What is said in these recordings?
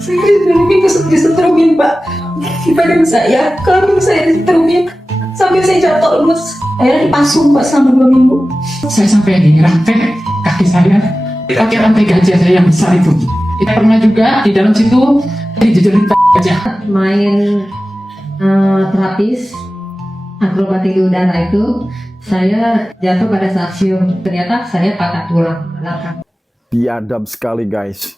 Saya disetrumin Pak di badan saya, kambing saya disetrumin sampai saya jatuh lemes. Akhirnya dipasung Pak selama 2 minggu. Saya sampai di rantai kaki saya, pakai rantai gajah saya yang besar itu. Kita pernah juga di dalam situ dijejerin gajah. Main terapis akrobatik di udara itu, saya jatuh pada saat siung. Ternyata saya patah tulang belakang. Biadab sekali guys.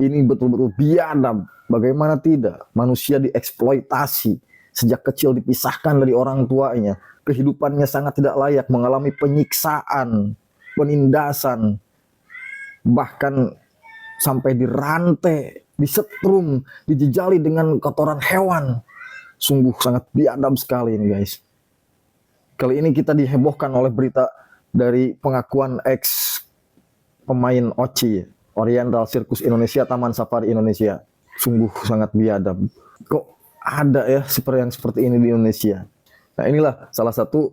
Ini betul-betul biadab. Bagaimana tidak? Manusia dieksploitasi. Sejak kecil dipisahkan dari orang tuanya. Kehidupannya sangat tidak layak. Mengalami penyiksaan, penindasan. Bahkan sampai dirantai, disetrum, dijejali dengan kotoran hewan. Sungguh sangat biadab sekali ini guys. Kali ini kita dihebohkan oleh berita dari pengakuan ex pemain OCI, Oriental Circus Indonesia, Taman Safari Indonesia. Sungguh sangat biadab. Kok ada ya yang seperti ini di Indonesia? Nah inilah salah satu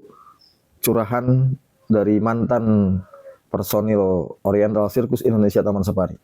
curahan dari mantan personil Oriental Circus Indonesia Taman Safari.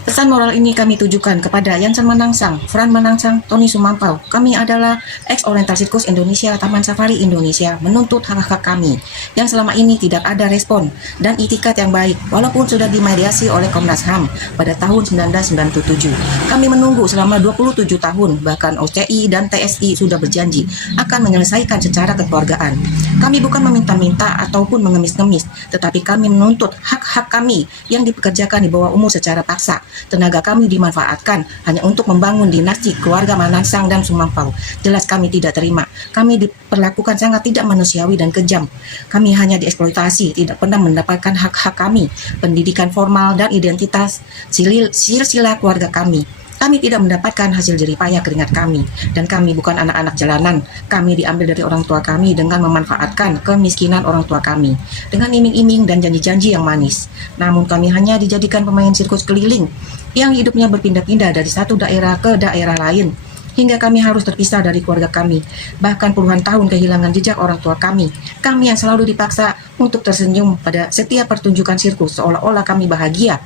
Pesan moral ini kami tujukan kepada Yansen Manangsang, Fran Manangsang, Tony Sumampau. Kami adalah ex-Oriental Circus Indonesia, Taman Safari Indonesia, menuntut hak-hak kami yang selama ini tidak ada respon dan itikat yang baik, walaupun sudah dimediasi oleh Komnas HAM pada tahun 1997. Kami menunggu selama 27 tahun, bahkan OCI dan TSI sudah berjanji akan menyelesaikan secara kekeluargaan. Kami bukan meminta-minta ataupun mengemis-ngemis, tetapi kami menuntut hak-hak kami yang dipekerjakan di bawah umur secara paksa. Tenaga kami dimanfaatkan hanya untuk membangun dinasti keluarga Manangsang dan Sumampau. Jelas kami tidak terima. Kami diperlakukan sangat tidak manusiawi dan kejam. Kami hanya dieksploitasi, tidak pernah mendapatkan hak-hak kami, pendidikan formal dan identitas silsilah keluarga kami. Kami tidak mendapatkan hasil jeripaya keringat kami, dan kami bukan anak-anak jalanan. Kami diambil dari orang tua kami dengan memanfaatkan kemiskinan orang tua kami, dengan iming-iming dan janji-janji yang manis. Namun kami hanya dijadikan pemain sirkus keliling, yang hidupnya berpindah-pindah dari satu daerah ke daerah lain, hingga kami harus terpisah dari keluarga kami. Bahkan puluhan tahun kehilangan jejak orang tua kami. Kami yang selalu dipaksa untuk tersenyum pada setiap pertunjukan sirkus, seolah-olah kami bahagia.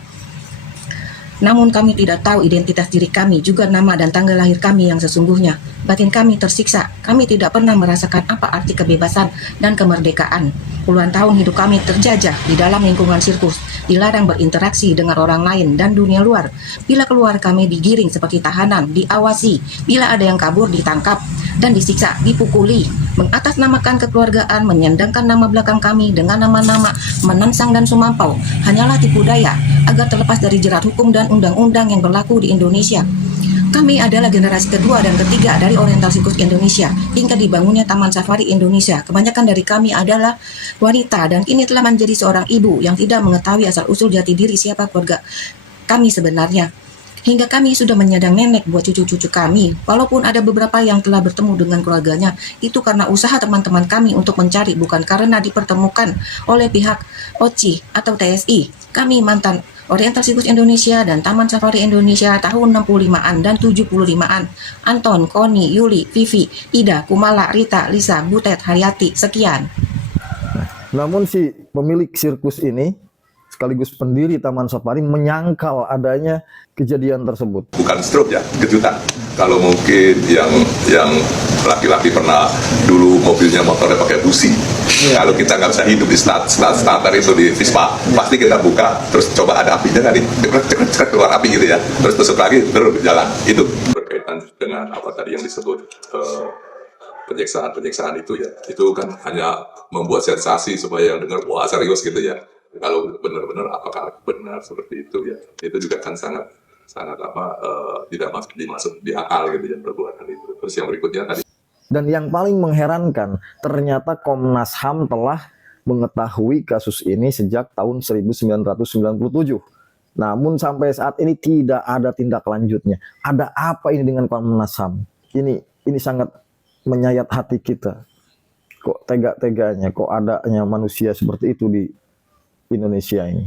Namun kami tidak tahu identitas diri kami, juga nama dan tanggal lahir kami yang sesungguhnya. Batin kami tersiksa, kami tidak pernah merasakan apa arti kebebasan dan kemerdekaan. Puluhan tahun hidup kami terjajah di dalam lingkungan sirkus, dilarang berinteraksi dengan orang lain dan dunia luar. Bila keluar kami digiring seperti tahanan, diawasi. Bila ada yang kabur ditangkap dan disiksa, dipukuli. Mengatasnamakan kekeluargaan, menyandangkan nama belakang kami dengan nama-nama Manangsang dan Sumampau hanyalah tipu daya agar terlepas dari jerat hukum dan undang-undang yang berlaku di Indonesia. Kami adalah generasi kedua dan ketiga dari Oriental Circus Indonesia hingga dibangunnya Taman Safari Indonesia. Kebanyakan dari kami adalah wanita dan kini telah menjadi seorang ibu yang tidak mengetahui asal-usul jati diri siapa keluarga kami sebenarnya. Hingga kami sudah menyandang nenek buat cucu-cucu kami. Walaupun ada beberapa yang telah bertemu dengan keluarganya, itu karena usaha teman-teman kami untuk mencari, bukan karena dipertemukan oleh pihak OCI atau TSI. Kami mantan Oriental Circus Indonesia dan Taman Safari Indonesia tahun 65-an dan 75-an. Anton, Koni, Yuli, Vivi, Ida, Kumala, Rita, Lisa, Butet, Haryati, sekian. Namun si pemilik sirkus ini sekaligus pendiri Taman Safari menyangkal adanya kejadian tersebut. Bukan stroke ya, kejutan. Kalau mungkin yang laki-laki pernah dulu mobilnya motornya pakai busi. Kalau kita nggak bisa hidup di starter itu di Vispa, pasti kita buka, terus coba ada apinya nggak nih, cekrek keluar api gitu ya, terus tusuk lagi, terus jalan. Itu berkaitan dengan apa tadi yang disebut penyiksaan itu ya, itu kan hanya membuat sensasi supaya yang dengar wah serius gitu ya. Kalau benar-benar apakah benar seperti itu ya, itu juga kan sangat tidak masuk di akal gitu ya perbuatan itu. Terus yang berikutnya tadi. Dan yang paling mengherankan, ternyata Komnas HAM telah mengetahui kasus ini sejak tahun 1997. Namun sampai saat ini tidak ada tindak lanjutnya. Ada apa ini dengan Komnas HAM? Ini sangat menyayat hati kita. Kok tega-teganya, kok adanya manusia seperti itu di Indonesia ini.